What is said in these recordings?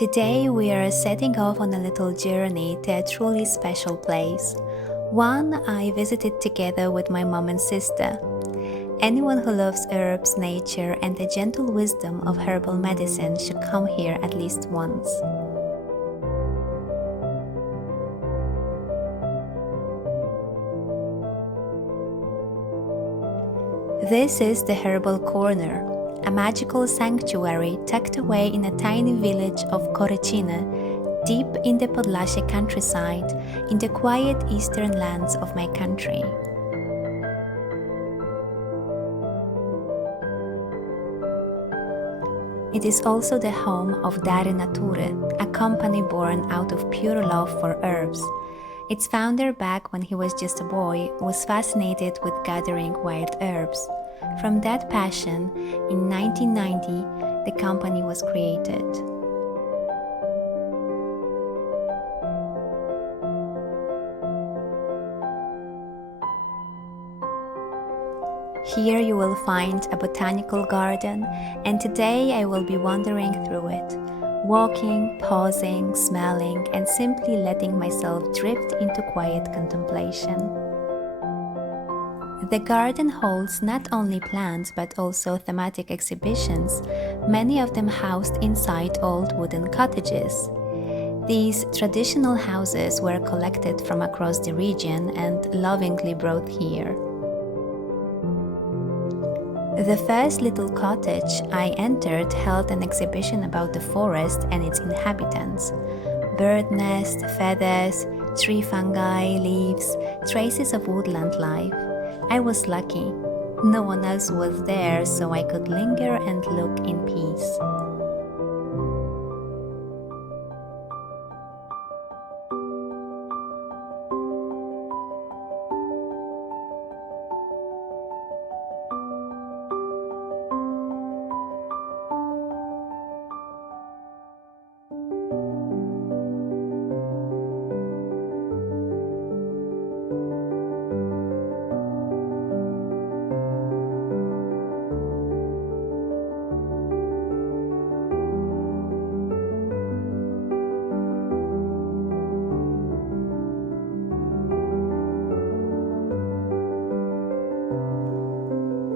Today we are setting off on a little journey to a truly special place. One I visited together with my mom and sister. Anyone who loves herbs, nature, and the gentle wisdom of herbal medicine should come here at least once. This is the Herbal Corner, a magical sanctuary tucked away in a tiny village of Koryciny, deep in the Podlasie countryside, in the quiet eastern lands of my country. It is also the home of Dary Natury, a company born out of pure love for herbs. Its founder, back when he was just a boy, was fascinated with gathering wild herbs. From that passion, in 1990, the company was created. Here you will find a botanical garden, and today I will be wandering through it, walking, pausing, smelling, and simply letting myself drift into quiet contemplation. The garden holds not only plants but also thematic exhibitions, many of them housed inside old wooden cottages. These traditional houses were collected from across the region and lovingly brought here. The first little cottage I entered held an exhibition about the forest and its inhabitants. Bird nests, feathers, tree fungi, leaves, traces of woodland life. I was lucky. No one else was there, so I could linger and look in peace.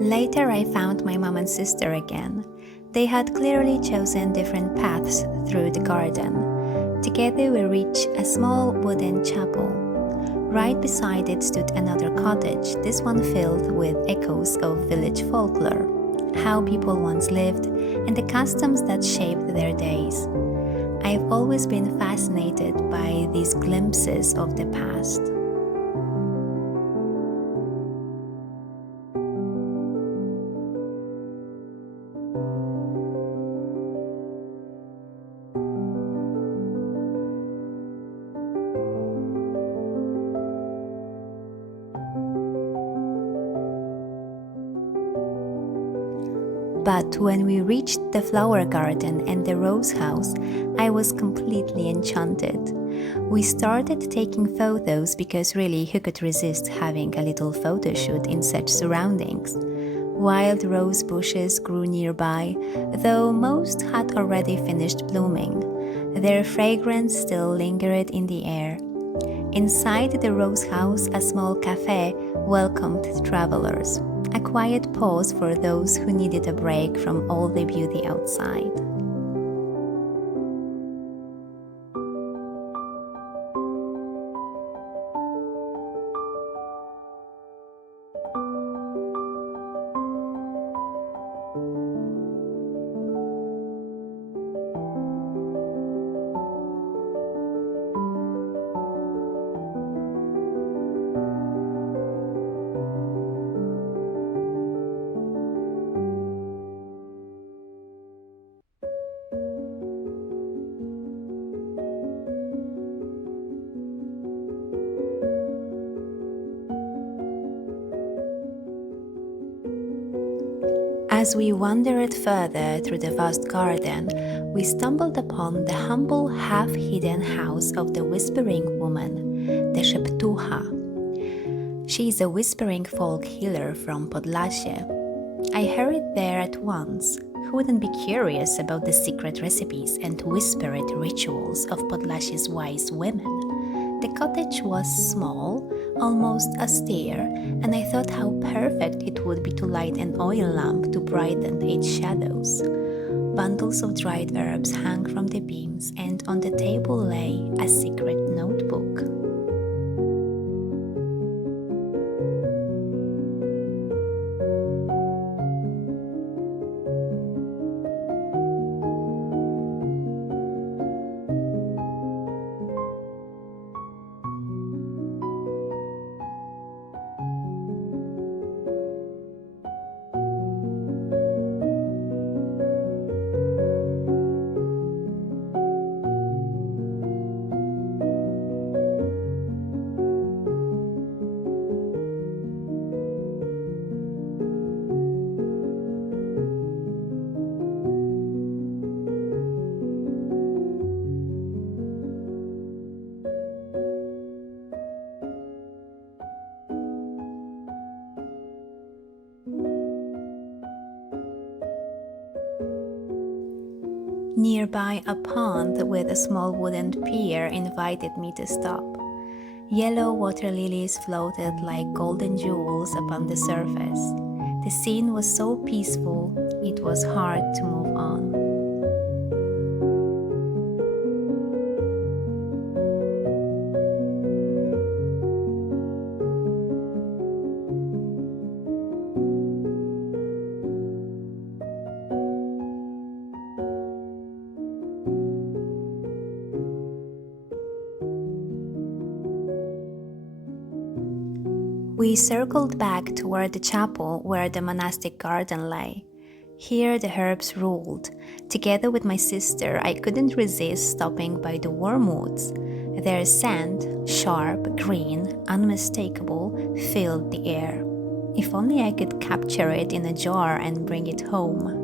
Later I found my mom and sister again. They had clearly chosen different paths through the garden. Together we reached a small wooden chapel. Right beside it stood another cottage, this one filled with echoes of village folklore, how people once lived, and the customs that shaped their days. I've always been fascinated by these glimpses of the past. But when we reached the flower garden and the rose house, I was completely enchanted. We started taking photos because really who could resist having a little photo shoot in such surroundings? Wild rose bushes grew nearby, though most had already finished blooming. Their fragrance still lingered in the air. Inside the rose house, a small cafe welcomed travelers. A quiet pause for those who needed a break from all the beauty outside. As we wandered further through the vast garden, we stumbled upon the humble, half-hidden house of the Whispering Woman, the Szeptucha. She is a whispering folk healer from Podlasie. I hurried there at once, Who wouldn't be curious about the secret recipes and whispered rituals of Podlasi's wise women? The cottage was small, almost austere, and I thought how perfect it would be to light an oil lamp to brighten its shadows. Bundles of dried herbs hung from the beams, and on the table lay a secret notebook. Nearby, a pond with a small wooden pier invited me to stop. Yellow water lilies floated like golden jewels upon the surface. The scene was so peaceful, it was hard to move on. We circled back toward the chapel where the monastic garden lay. Here the herbs ruled. Together with my sister, I couldn't resist stopping by the wormwoods. Their scent, sharp, green, unmistakable, filled the air. If only I could capture it in a jar and bring it home.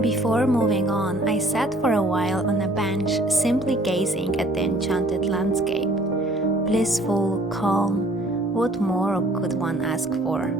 Before moving on, I sat for a while on a bench, simply gazing at the enchanted landscape. Blissful, calm, what more could one ask for?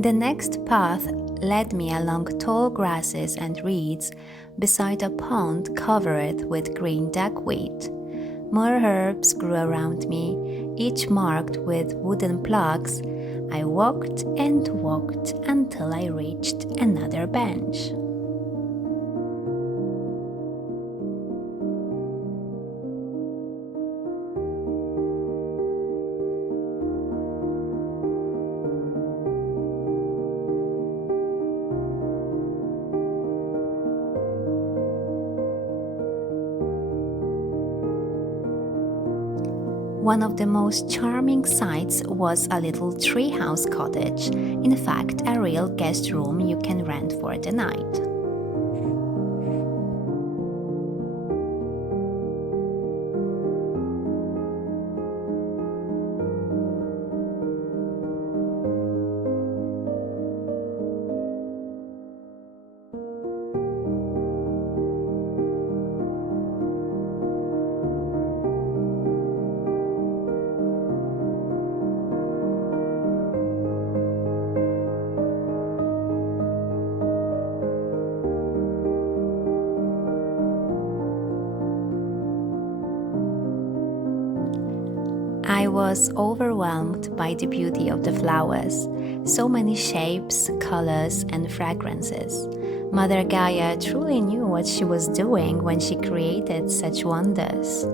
The next path led me along tall grasses and reeds beside a pond covered with green duckweed. More herbs grew around me, each marked with wooden plugs. I walked and walked until I reached another bench. One of the most charming sights was a little treehouse cottage, in fact a real guest room you can rent for the night. I was overwhelmed by the beauty of the flowers, so many shapes, colors, and fragrances. Mother Gaia truly knew what she was doing when she created such wonders.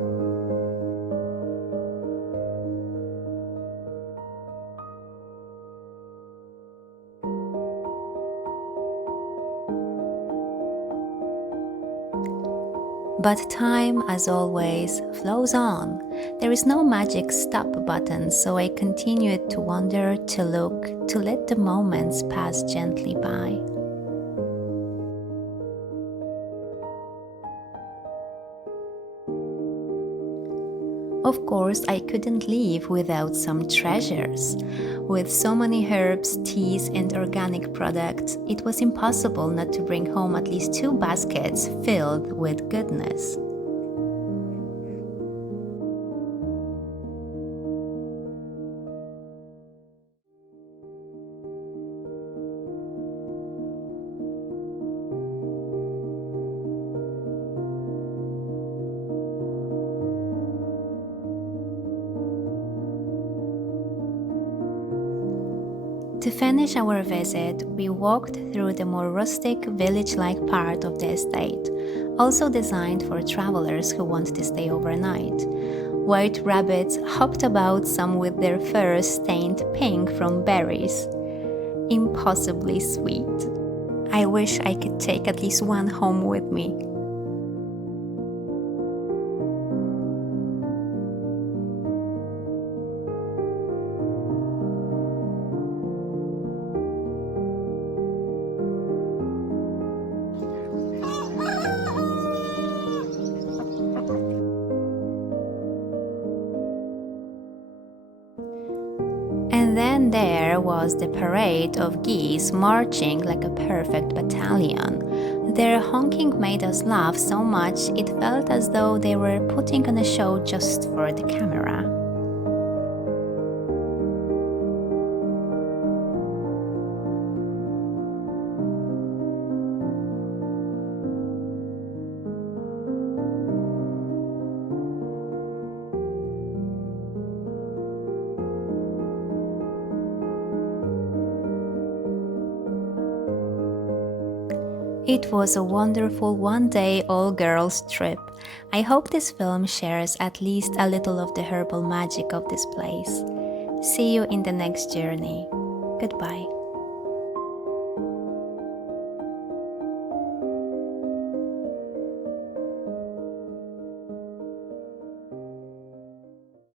But time, as always, flows on. There is no magic stop button, so I continued to wander, to look, to let the moments pass gently by. Of course, I couldn't leave without some treasures. With so many herbs, teas, and organic products, it was impossible not to bring home at least 2 baskets filled with goodness. To finish our visit, we walked through the more rustic, village-like part of the estate, also designed for travelers who want to stay overnight. White rabbits hopped about, some with their fur stained pink from berries. Impossibly sweet. I wish I could take at least one home with me. And then there was the parade of geese marching like a perfect battalion. Their honking made us laugh so much it felt as though they were putting on a show just for the camera. It was a wonderful one-day all-girls trip. I hope this film shares at least a little of the herbal magic of this place. See you in the next journey. Goodbye.